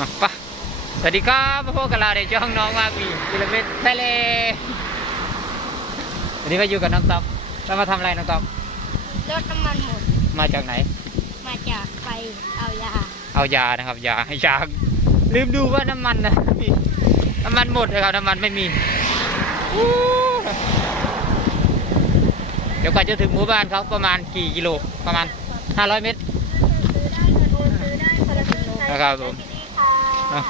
อะไปะสวัสดีครับพวกกับเราในช่องน้องมากมีกิโลเมตรทะเลวันนี้มาอยู่กับน้องต๊อบเรามาทำอะไรน้องต๊อบรถน้ำมันหมด มาจากไหน มาจากไปเอายา เอายานะครับยาให้ช้างลืมดูว่าน้ำมันนะมีน้ำมันหมดนะครับน้ำมันไม่มีอู้เดี๋ยวกว่าจะถึงหมู่บ้านเขาประมาณกี่กิโลประมาณ 500 เมตรนะครับผม อะ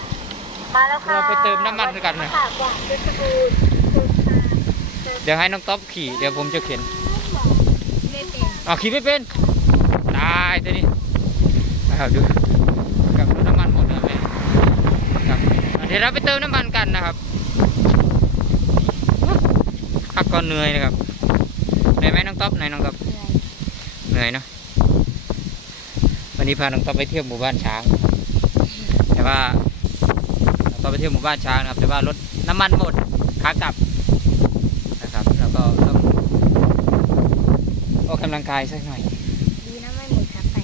มาแล้วค่ะเราไปเติมน้ำมันกันนะ ค่ะกว่างเพชรบูรณ์เดี๋ยวให้น้องต๊อบขี่ เดี๋ยวผมจะเข็นไม่เป็นอ๋อขี่ไม่เป็น ตายตัวนี้นะครับดูกับรถน้ำมันหมดแล้วแม่ครับเดี๋ยวเราไปเติมน้ำมันกันนะครับพักก่อนเหนื่อยนะครับ เหนื่อยไหมน้องต๊อบไหนน้องต๊อบเหนื่อยเนาะ วันนี้พาน้องต๊อบไปเที่ยวหมู่บ้านช้าง แต่ว่าน้องต๊อบ ไปเที่ยวหมู่บ้านช้างนะครับ แต่ว่ารถน้ำมันหมดขากลับนะครับแล้วก็ต้องออกกำลังกายสักหน่อยดีนะไม่หมดครับไป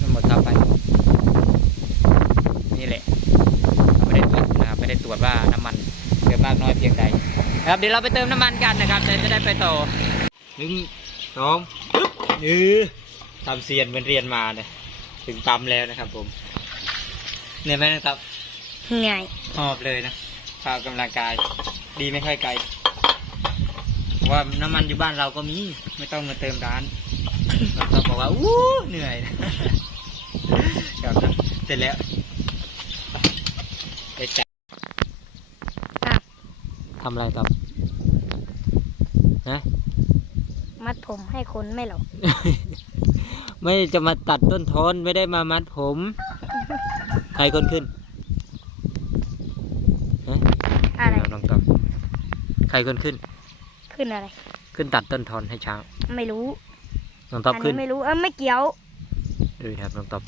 มันหมดเข้าไป นี่แหละไม่ได้ตรวจนะครับไม่ได้ตรวจว่าน้ำมันเหลือมากน้อยเพียงใดนะครับเดี๋ยวเราไปเติมน้ำมันกันนะครับเดี๋ยวจะได้ไปต่อหนึ่งสองปึ๊บยือทำเซียนเหมือนเรียนมาเนี่ยถึงปั๊มแล้วนะครับผมเหนื่อยไหมนะครับ เหนื่อยหอบเลยนะพาออกกำลังกาย ดีไม่ค่อยไกลเพราะว่าน้ำมันอยู่บ้านเราก็มี ไม่ต้องมาเติมร้านเราต้องบอกว่าอู้เหนื่อยครับเสร็จแล้วไปจัดอะทำอะไรต่อฮะมัดผมให้คนไม่หรอกไม่จะมาตัดต้นทนไม่ได้มามัดผม ใครคนขึ้นฮะ อะไรเดี๋ยวลองตอบใครคนขึ้น ขึ้นอะไร ขึ้นตัดต้นทนให้ช้าง ไม่รู้ลองตอบอันขึ้นนี้ไม่รู้เออไม่เกี่ยวดูครับลองตอบ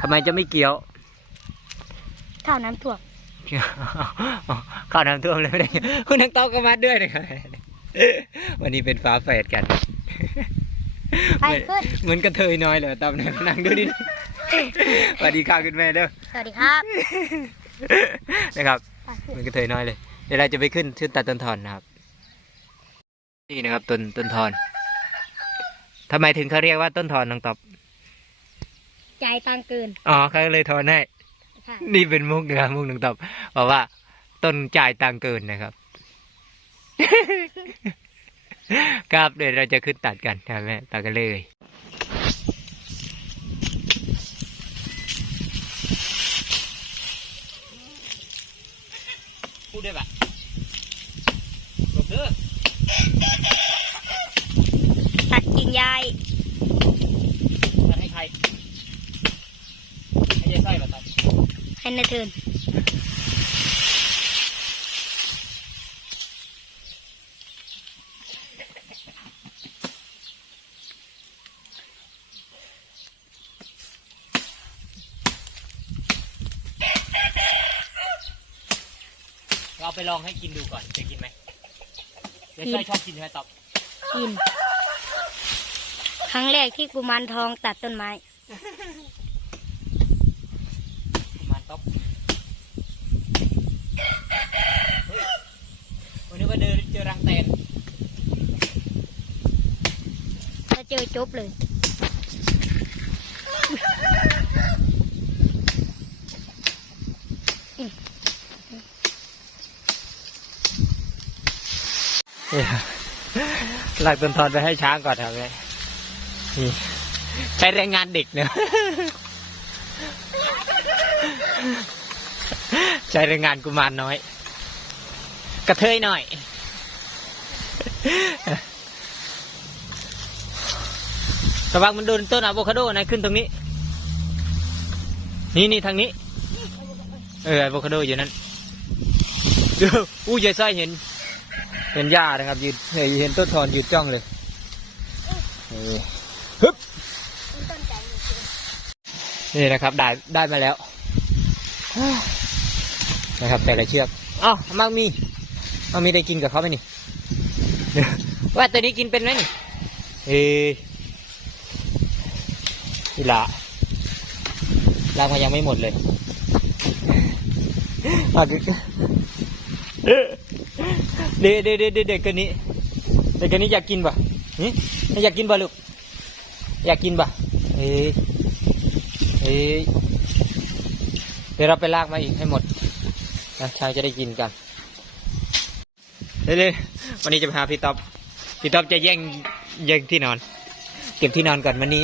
ทำไมจะไม่เกี่ยวข้าวน้ำท่วมข้าวน้ำท่วมเลยไม่ได้คุณนังตอบก็มาด้วยนะครับวันนี้เป็นฟ้าแฝดกันไปขึ้นเหมือนกระเทยน้อยเลยตามไหนมานั่งดูดิสวัสดีค่ะคุณแม่เด้อสวัสดีครับนะครับไปขึ้ เหนมือนกระเทยน้อยเลย เดี๋ยวเราจะไปขึ้นชื่นตัดต้นทอนนะครับ นี่นะครับต้นต้นทอนทำไมถึงเขาเรียกว่าต้นทอนน้องตอบใจายตังเกิน อ๋อเขาเลยทอนให้ค่ะนี่เป็นมุกนะครับมุกหนึ่งตอบบอกว่า ต้นจ่ายตังค์เกินนะครับครับเดี๋ยวเราจะขึ้นตัดกันใช่ไหมตัดกันเลย ดได้ปะจบเด้อตัดกิ่งยายตัดให้ใครให้ยายสร้อยมาตัดให้นาเทิน เราไปลองให้กินดูก่อนจะกินไหมยายสร้อยชอบกินไหมตอบกิน ครั้งแรกที่กุมารทองตัดต้นไม้ ประมาณต๊อบเฮ้ยวันนี้ว่าเดินเจอรังแตนถ้าเจอจบเลย หลักต้นทอนไปให้ช้างก่อนครับแม่นี่ใช้แรงงานเด็กเนอะใช้แรงงานกุมารน้อย กระเทยหน่อยระวังมันโดนต้นอะโวคาโดนะขึ้นตรงนี้ นี่นี่ทางนี้ เอออะโวคาโดอยู่นั่นดูอู้ยายสร้อยเห็น เห็นหญ้านะครับ ยืนเห็นต้นทอนยืนจ้องเลยเออฮึบนี่นะครับ ได้ได้มาแล้ว นะครับ แต่ละเชือกอ้าวมักมีมักมีได้กินกับเขาไหมนี่ว่าตัวนี้กินเป็นไหมนี่เออนี่ละลากมายังไม่หมดเลยอะ เด็กเด็กเด็กเด็กคนนี้เด็กคนนี้อยากกินป่ะหึอยากกินป่ะลูกอยากกินป่ะเอ้ยเอ้ยเดี๋ยวเราไปลากมาอีกให้หมดนะชายจะได้กินกันเร็วๆวันนี้จะไปหาพี่ต๊อบพี่ต๊อบจะแย่งแย่งที่นอน เก็บที่นอนก่อนวันนี้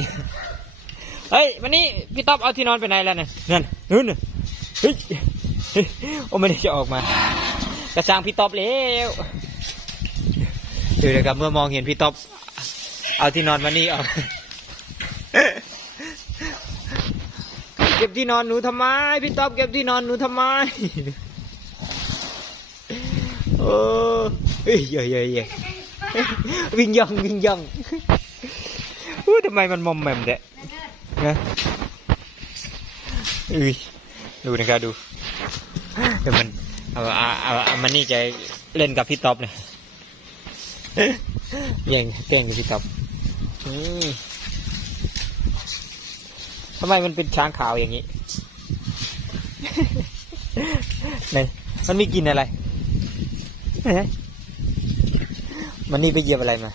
เฮ้ยวันนี้พี่ต๊อบเอาที่นอนไปไหนแล้วเนี่ยนั่นนู่นเฮ้ยโอ้ไม่ได้จะออกมา กระซังพี่ต๊อบแล้วดูนะครับเมื่อมองเห็นพี่ต๊อบเอาที่นอนวันนี้ออกเก็บที่นอนหนูทำไม พี่ต๊อบเก็บที่นอนหนูทำไมโอ้ยเฮ้ยเฮ้ยเฮ้ยวิ่งย่องวิ่งย่องอู้ทำไมมันมอมแมมเด้นะอุ้ยดูนะครับดูเดี๋ยวมัน เอาเอาเอาเอามันนี่จะเล่นกับพี่ต๊อบเนี่ยแย่งเต้นกับพี่ต๊อบอืมทำไมมันเป็นช้างขาวอย่างนี้ไหนมันมีกลินอะไรเอ๊ะมันนี่ไปเหยียบอะไรมา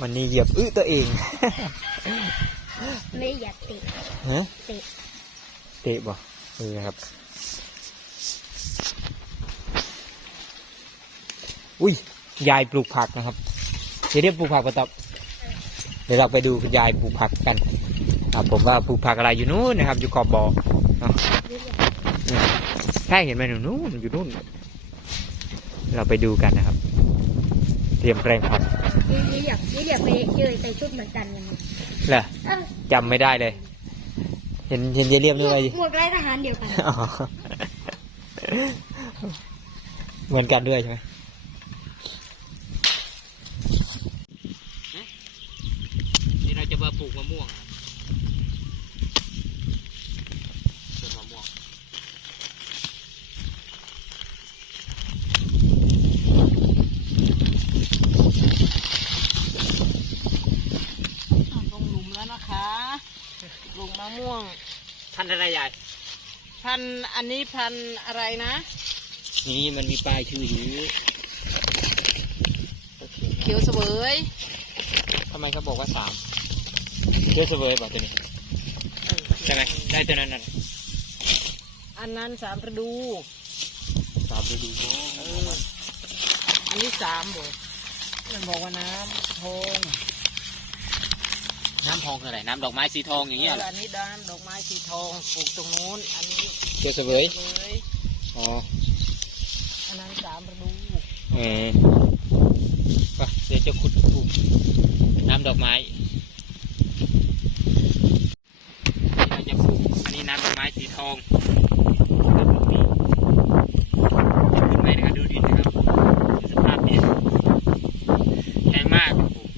มันนี่เหยียบอื้อตัวเอง ไม่อยากติดฮะเตะเตะบ่เออครับ อุ้ยยายปลูกผักนะครับเดี๋ยวเรียกปลูกผักปะตอบเดี๋ยวเราไปดูคุณยายปลูกผักกันอ่าผมว่าปลูกผักอะไรอยู่นู้นนะครับ อยู่ขอบบ่อเนาะอืมใช่เห็นไหมหนูนู้นอยู่นู้นเราไปดูกันนะครับ เตรียมแปลงผักยี่ยี่อยากยี่อยากไปเจอใส่ชุดเหมือนกันกันเลยเหรอเอ้าจำไม่ได้เลย เห็นเห็นยายเรียบหมด้วยวไหมกหมวกไร้ทหารเดียวกันอ๋อเหมือนกันด้วยใช่ไหมนี่เราจะมาปลูกมะม่วงต้นมะม่วง ลงหลุมแล้วนะคะหลุมมะม่วง พันธุ์อะไรใหญ่พันธุ์อันนี้พันธุ์อะไรนะ นี่มันมีป้ายชื่ออยู่โอเคเขียวเสวยทำไมเขาบอกว่าสามเชื่อเสวยบอกตัวนี้เออใช่ไหมได้ตัวนั้นน่ะอันนั้นสามฤดูสามฤดูเอออันนี้สามบอกมันบอกว่าน้ำทอง น้ำทองคืออะไรน้ำดอกไม้สีทองอย่างเงี้ยเหรออันนี้ด้านดอกไม้สีทองปลูกตรงนู้น อันนี้เชื่อเสวยเสวยอ๋ออันนั้นสามฤดูเออไปเดี๋ยวจะขุดปลูกน้ำดอกไม้เราจะปลูกอันนี้น้ำดอกไม้สีทองขึ้นไปนะครับดูดินนะครับดูสภาพดินแข็งมากครับปลูก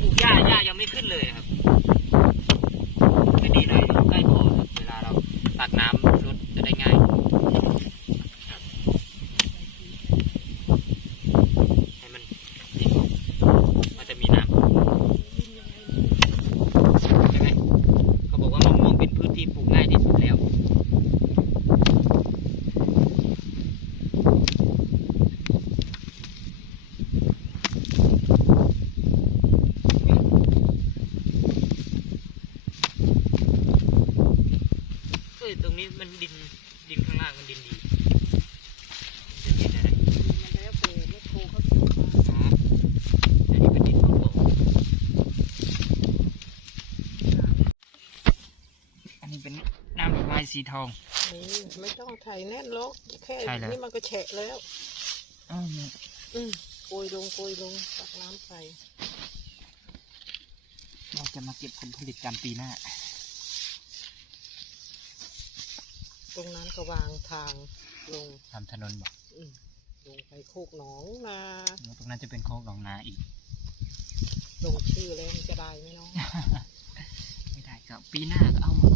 ปลูกหญ้าหญ้ายังไม่ขึ้นเลยครับไม่ดีหน่อยใกล้พอครับเวลาเราตักน้ำรดจะได้ง่าย ให้มันนิ่งลงมันจะมีน้ำใช่ไหมเขาบอกว่ามะม่วงเป็นพืชที่ปลูกง่ายที่สุดแล้ว เอ้ย ตรงนี้มันดิน ดินข้างล่างมันดินดีมันจะดินอะไร มันแล้วแต่ไม่ครูเขาซื้อมา อ๋ออันนี้เป็นดินของโลกอันนี้เป็นน้ำดอกไม้สี ทองเออไม่ต้องไถแน่นหรอกแค่ใช่แล้ว นี้มันก็แฉะแล้ว อ้าวอืมโกยลงโกยลงตักน้ำใส่เราจะมาเก็บผลผลิตกันปีหน้า ตรงนั้นก็วางทางลง ทำถนนบอกอืมลงไปโคกหนองนาตรงนั้นจะเป็นโคกหนองนาอีก ลงชื่อแล้วมันจะได้ไหมเนาะไม่ได้ก็ปีหน้าก็เอาหมดอู้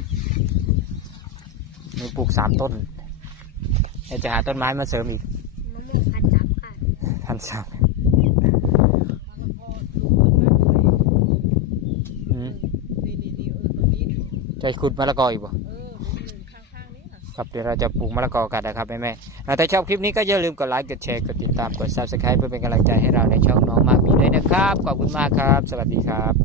มีปลูกสามต้นเดี๋ยวจะหาต้นไม้มาเสริมอีกมะม่วงพันธุ์จับค่ะพันสามมะละกอปลูกต้นไม้ไว้อืมนี่นี่นี่เออตรงนี้นี่จะขุดมะละกออีกบ่เออหนึ่งข้างๆนี้น่ะครับเดี๋ยวเราจะปลูกมะละกอกันนะครับแม่แม่ๆอ่าถ้าชอบคลิปนี้ก็อย่าลืมกดไลค์ กดแชร์ กดติดตาม กด subscribe เพื่อเป็นกำลังใจให้เราในช่องน้องมากมีด้วยนะครับ ขอบคุณมากครับ สวัสดีครับ